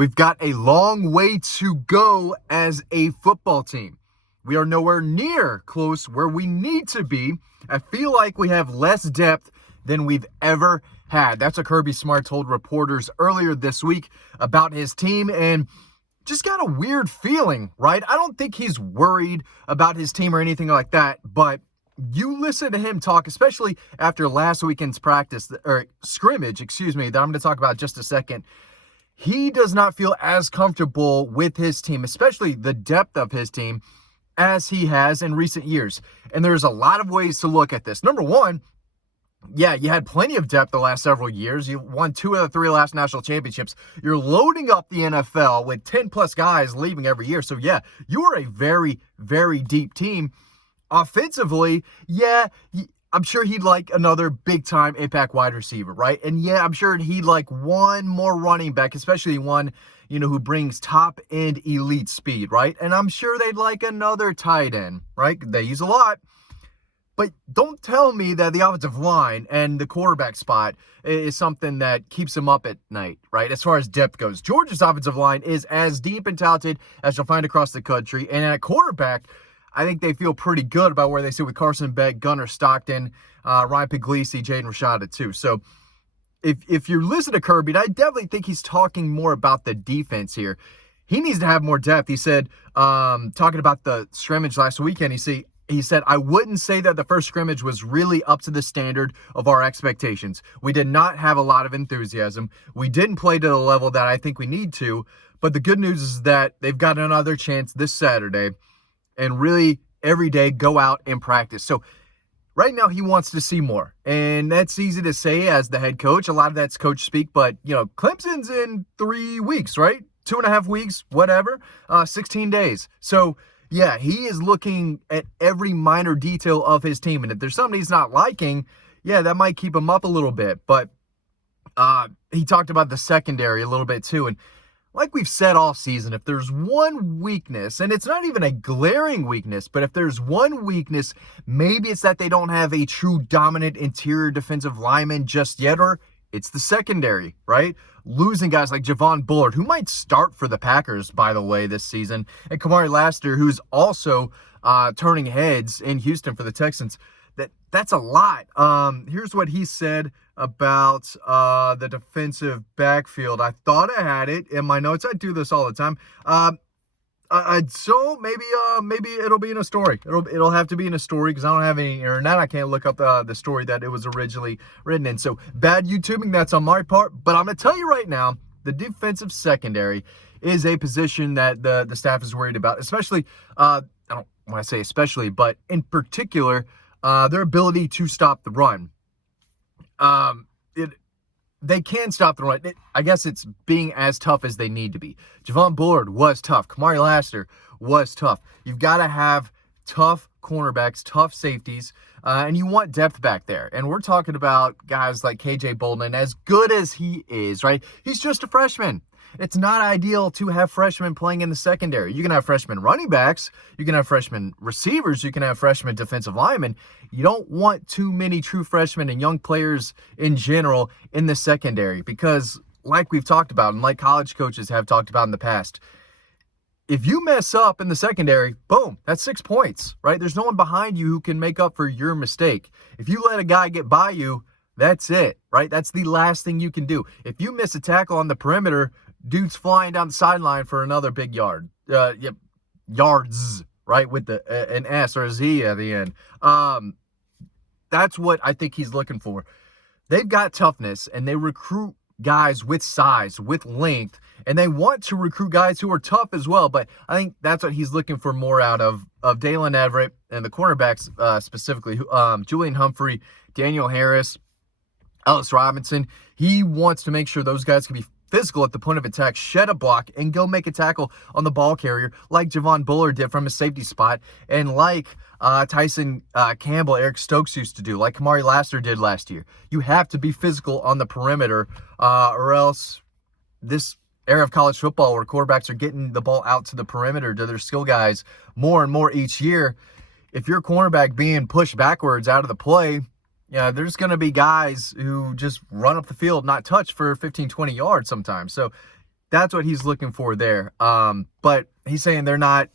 We've got a long way to go as a football team. We are nowhere near close where we need to be. I feel like we have less depth than we've ever had. That's what Kirby Smart told reporters earlier this week about his team, and just got a weird feeling, right? I don't think he's worried about his team or anything like that, but you listen to him talk, especially after last weekend's scrimmage, that I'm going to talk about in just a second. He does not feel as comfortable with his team, especially the depth of his team, as he has in recent years. And there's a lot of ways to look at this. Number one, yeah, you had plenty of depth the last several years. You won 2 of the 3 last national championships. You're loading up the NFL with 10-plus guys leaving every year. So, yeah, you are a very, very deep team. Offensively, yeah, I'm sure he'd like another big-time impact wide receiver, right? And, yeah, I'm sure he'd like one more running back, especially one, who brings top-end elite speed, right? And I'm sure they'd like another tight end, right? They use a lot. But don't tell me that the offensive line and the quarterback spot is something that keeps them up at night, right? As far as depth goes, Georgia's offensive line is as deep and talented as you'll find across the country. And at quarterback, I think they feel pretty good about where they sit with Carson Beck, Gunnar Stockton, Ryan Puglisi, Jaden Rashada too. So if you're listening to Kirby, I definitely think he's talking more about the defense here. He needs to have more depth. He said, talking about the scrimmage last weekend, he said, I wouldn't say that the first scrimmage was really up to the standard of our expectations. We did not have a lot of enthusiasm. We didn't play to the level that I think we need to. But the good news is that they've got another chance this Saturday and really every day go out and practice. So right now he wants to see more. And that's easy to say as the head coach. A lot of that's coach speak. But, Clemson's in 3 weeks, right? 2.5 weeks, whatever, 16 days. So, yeah, he is looking at every minor detail of his team. And if there's something he's not liking, yeah, that might keep him up a little bit. But he talked about the secondary a little bit too. And like we've said all season, if there's one weakness, and it's not even a glaring weakness, but if there's one weakness, maybe it's that they don't have a true dominant interior defensive lineman just yet, or it's the secondary, right? Losing guys like Javon Bullard, who might start for the Packers, by the way, this season, and Kamari Lassiter, who's also turning heads in Houston for the Texans. That's a lot. Here's what he said about the defensive backfield. I thought I had it in my notes. I do this all the time. So maybe it'll be in a story. It'll have to be in a story because I don't have any internet. I can't look up the story that it was originally written in. So bad YouTubing, that's on my part. But I'm going to tell you right now, the defensive secondary is a position that the staff is worried about, especially, I don't want to say especially, but in particular, their ability to stop the run. They can stop the run. I guess it's being as tough as they need to be. Javon Bullard was tough. Kamari Lassiter was tough. You've got to have tough cornerbacks, tough safeties, and you want depth back there. And we're talking about guys like KJ Bolden, as good as he is, right? He's just a freshman. It's not ideal to have freshmen playing in the secondary. You can have freshman running backs. You can have freshman receivers. You can have freshman defensive linemen. You don't want too many true freshmen and young players in general in the secondary because, like we've talked about and like college coaches have talked about in the past, if you mess up in the secondary, boom, that's 6 points, right? There's no one behind you who can make up for your mistake. If you let a guy get by you, that's it, right? That's the last thing you can do. If you miss a tackle on the perimeter, dude's flying down the sideline for another big yard. Yards, right, with an S or a Z at the end. That's what I think he's looking for. They've got toughness, and they recruit guys with size, with length, and they want to recruit guys who are tough as well. But I think that's what he's looking for more out of Dalen Everett and the cornerbacks specifically, Julian Humphrey, Daniel Harris, Ellis Robinson. He wants to make sure those guys can be physical at the point of attack, shed a block, and go make a tackle on the ball carrier like Javon Bullard did from a safety spot, and like Tyson Campbell, Eric Stokes used to do, like Kamari Lassiter did last year. You have to be physical on the perimeter, or else this era of college football where quarterbacks are getting the ball out to the perimeter to their skill guys more and more each year, if your cornerback being pushed backwards out of the play, yeah, there's going to be guys who just run up the field, not touch for 15, 20 yards sometimes. So, That's what he's looking for there. But he's saying they're not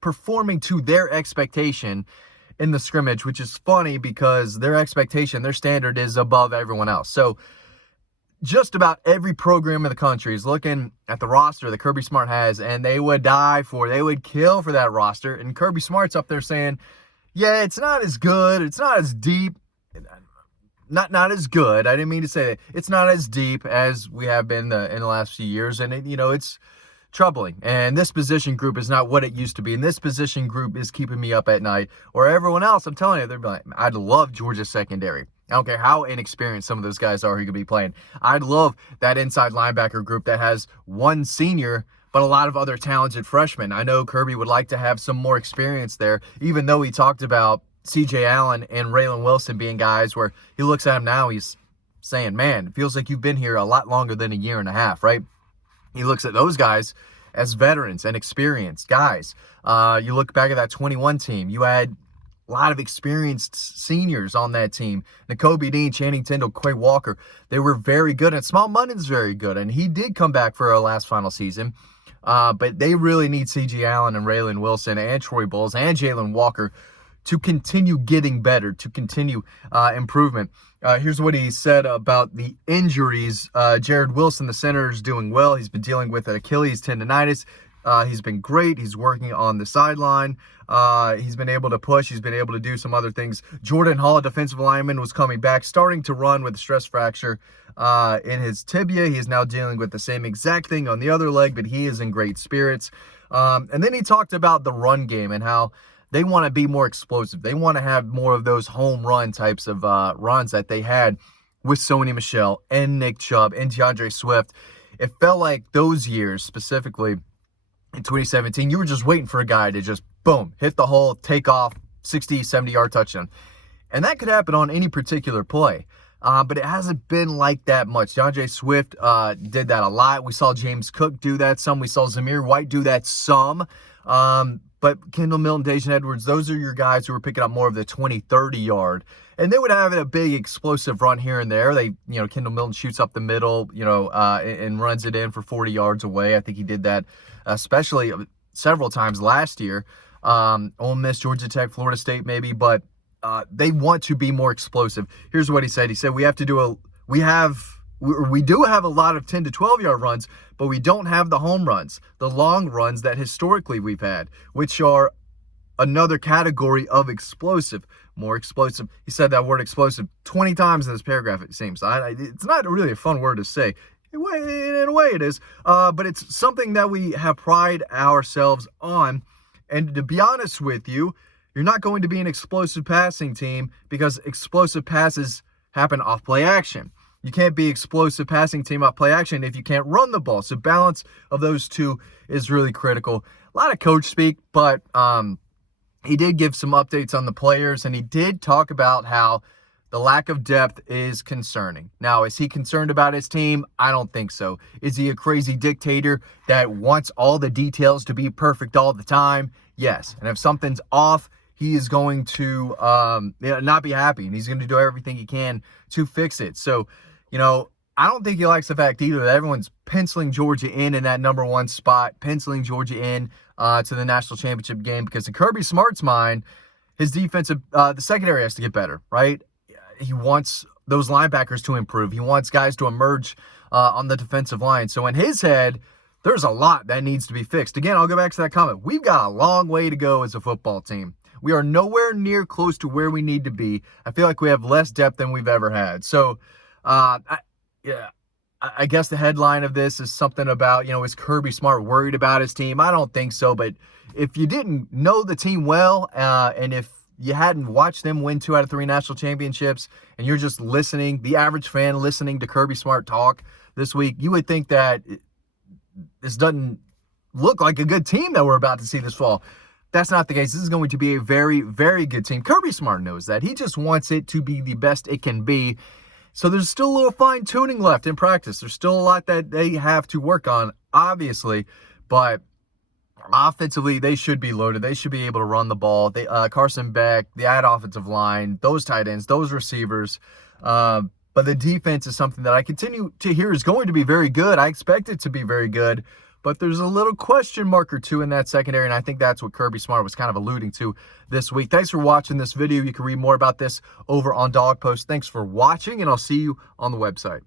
performing to their expectation in the scrimmage, which is funny because their expectation, their standard is above everyone else. So just about every program in the country is looking at the roster that Kirby Smart has, and they would they would kill for that roster. And Kirby Smart's up there saying, yeah, it's not as good, it's not as deep, not as good. I didn't mean to say that. It's not as deep as we have been in the last few years, and it's troubling. And this position group is not what it used to be. And this position group is keeping me up at night. Or everyone else, I'm telling you, they're like, I'd love Georgia's secondary. I don't care how inexperienced some of those guys are who could be playing. I'd love that inside linebacker group that has one senior, but a lot of other talented freshmen. I know Kirby would like to have some more experience there, even though he talked about C.J. Allen and Raylan Wilson being guys where he looks at him now, he's saying, man, it feels like you've been here a lot longer than a year and a half, right? He looks at those guys as veterans and experienced guys. You look back at that 21 team, you had a lot of experienced seniors on that team. Nakobe Dean, Channing Tindall, Quay Walker, they were very good. And Small Munnen's very good. And he did come back for our last final season. But they really need C.J. Allen and Raylan Wilson and Troy Bowles and Jalen Walker to continue getting better, to continue improvement. Here's what he said about the injuries. Jared Wilson, the center, is doing well. He's been dealing with an Achilles tendonitis. He's been great. He's working on the sideline. He's been able to push. He's been able to do some other things. Jordan Hall, defensive lineman, was coming back, starting to run with a stress fracture in his tibia. He is now dealing with the same exact thing on the other leg, but he is in great spirits. And then he talked about the run game and how they want to be more explosive. They want to have more of those home run types of runs that they had with Sony Michel and Nick Chubb and DeAndre Swift. It felt like those years, specifically in 2017, you were just waiting for a guy to just, boom, hit the hole, take off, 60, 70-yard touchdown. And that could happen on any particular play. But it hasn't been like that much. DeAndre Swift did that a lot. We saw James Cook do that some. We saw Zamir White do that some. But Kendall Milton, Dejan Edwards, those are your guys who were picking up more of the 20, 30-yard. And they would have a big explosive run here and there. Kendall Milton shoots up the middle, and runs it in for 40 yards away. I think he did that especially several times last year. Ole Miss, Georgia Tech, Florida State maybe, but they want to be more explosive. Here's what he said. He said, we do have a lot of 10 to 12-yard runs, but we don't have the home runs, the long runs that historically we've had, which are another category of explosive, more explosive. He said that word explosive 20 times in this paragraph, it seems. It's not really a fun word to say. In a way it is, but it's something that we have pride ourselves on. And to be honest with you, you're not going to be an explosive passing team because explosive passes happen off play action. You can't be explosive passing team off play action if you can't run the ball. So balance of those two is really critical. A lot of coach speak, but he did give some updates on the players, and he did talk about how the lack of depth is concerning. Now, is he concerned about his team? I don't think so. Is he a crazy dictator that wants all the details to be perfect all the time? Yes. And if something's off, he is going to not be happy, and he's going to do everything he can to fix it. So, I don't think he likes the fact either that everyone's penciling Georgia in that number one spot, penciling Georgia in to the national championship game, because in Kirby Smart's mind, his defensive, the secondary has to get better, right? He wants those linebackers to improve. He wants guys to emerge on the defensive line. So in his head, there's a lot that needs to be fixed. Again, I'll go back to that comment. We've got a long way to go as a football team. We are nowhere near close to where we need to be. I feel like we have less depth than we've ever had. So, I guess the headline of this is something about, is Kirby Smart worried about his team? I don't think so. But if you didn't know the team well, and if you hadn't watched them win 2 out of 3 national championships, and you're just listening, the average fan listening to Kirby Smart talk this week, you would think that this doesn't look like a good team that we're about to see this fall. That's not the case. This is going to be a very, very good team. Kirby Smart knows that. He just wants it to be the best it can be. So there's still a little fine-tuning left in practice. There's still a lot that they have to work on, obviously. But offensively, they should be loaded. They should be able to run the ball. Carson Beck, the offensive line, those tight ends, those receivers. But the defense is something that I continue to hear is going to be very good. I expect it to be very good, but there's a little question mark or two in that secondary, and I think that's what Kirby Smart was kind of alluding to this week. Thanks for watching this video. You can read more about this over on Dog Post. Thanks for watching, and I'll see you on the website.